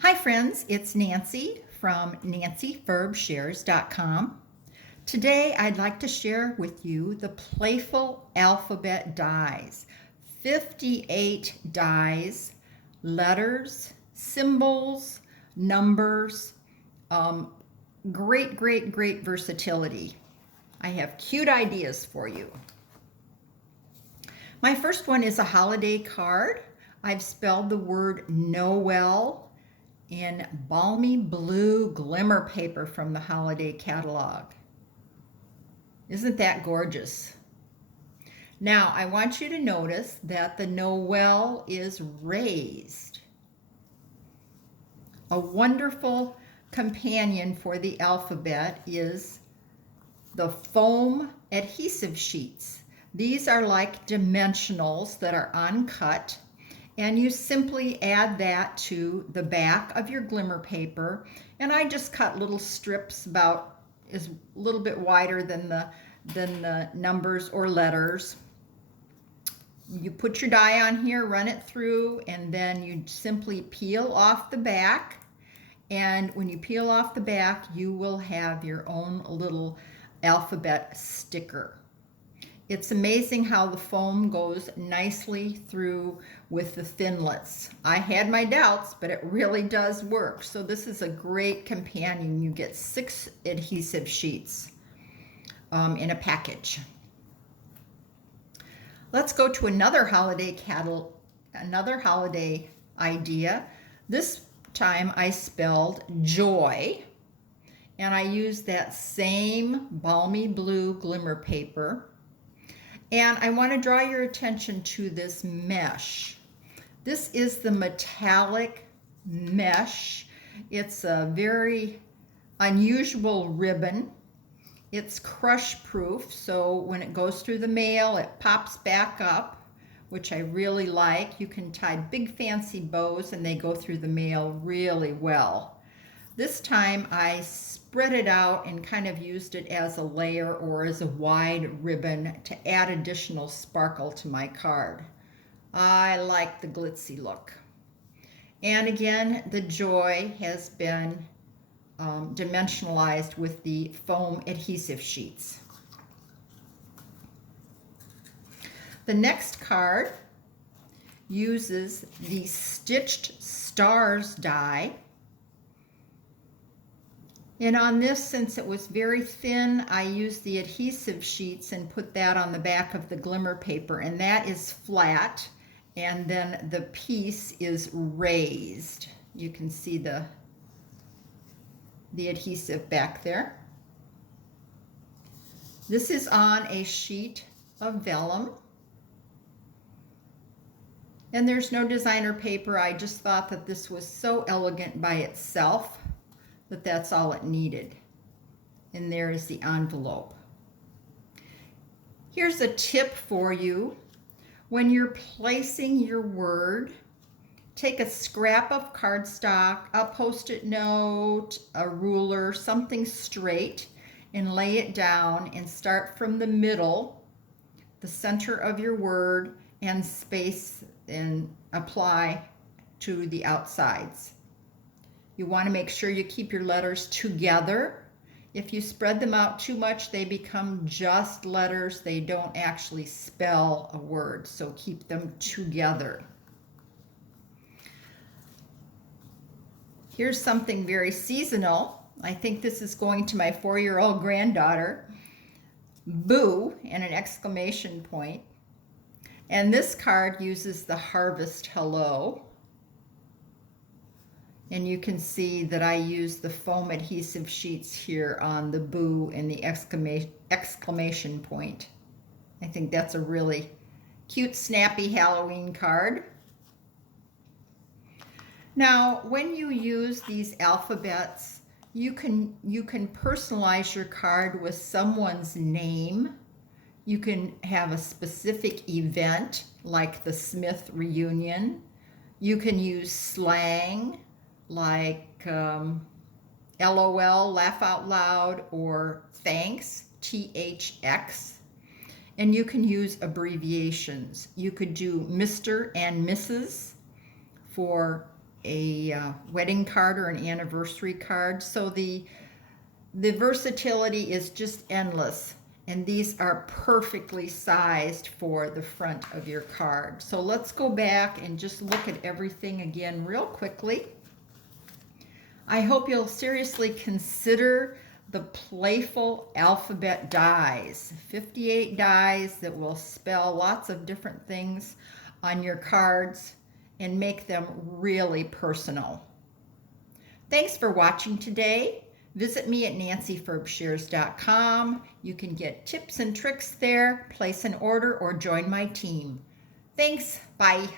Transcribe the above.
Hi friends, it's Nancy from nancyferbshares.com. Today I'd like to share with you the Playful Alphabet Dies. 58 dies, letters, symbols, numbers, great versatility. I have cute ideas for you. My first one is a holiday card. I've spelled the word Noel in balmy blue glimmer paper from the holiday catalog. Isn't that gorgeous? Now, I want you to notice that the Noel is raised. A wonderful companion for the alphabet is the foam adhesive sheets. These are like dimensionals that are uncut, and you simply add that to the back of your glimmer paper. And I just cut little strips about a little bit wider than the numbers or letters. You put your die on here, run it through, and then you simply peel off the back. And when you peel off the back, you will have your own little alphabet sticker. It's amazing how the foam goes nicely through with the thinlits. I had my doubts, but it really does work. So this is a great companion. You get 6 adhesive sheets in a package. Let's go to another holiday idea. This time I spelled joy, and I used that same balmy blue glimmer paper. And I want to draw your attention to this mesh. This is the metallic mesh. It's a very unusual ribbon. It's crush proof, so when it goes through the mail, it pops back up, which I really like. You can tie big fancy bows and they go through the mail really well. This time I spread it out and kind of used it as a layer or as a wide ribbon to add additional sparkle to my card. I like the glitzy look. And again, the joy has been dimensionalized with the foam adhesive sheets. The next card uses the Stitched Stars die. And on this, since it was very thin, I used the adhesive sheets and put that on the back of the glimmer paper, and that is flat, and then the piece is raised. You can see the adhesive back there. This is on a sheet of vellum, and there's no designer paper. I just thought that this was so elegant by itself that that's all it needed. And there is the envelope. Here's a tip for you. When you're placing your word, take a scrap of cardstock, a Post-it note, a ruler, something straight, and lay it down and start from the middle, the center of your word, and space and apply to the outsides. You want to make sure you keep your letters together. If you spread them out too much, they become just letters. They don't actually spell a word, so keep them together. Here's something very seasonal. I think this is going to my 4-year-old granddaughter. Boo, and an exclamation point. And this card uses the Harvest Hello. And you can see that I use the foam adhesive sheets here on the boo and the exclamation point. I think that's a really cute, snappy Halloween card. Now, when you use these alphabets, you can personalize your card with someone's name. You can have a specific event like the Smith reunion. You can use slang like LOL, laugh out loud, or thanks, THX. And you can use abbreviations. You could do Mr. and Mrs. for wedding card or an anniversary card. So the versatility is just endless. And these are perfectly sized for the front of your card. So let's go back and just look at everything again real quickly. I hope you'll seriously consider the Playful Alphabet Dies. 58 dies that will spell lots of different things on your cards and make them really personal. Thanks for watching today. Visit me at nancyfurbshares.com. You can get tips and tricks there, place an order, or join my team. Thanks. Bye.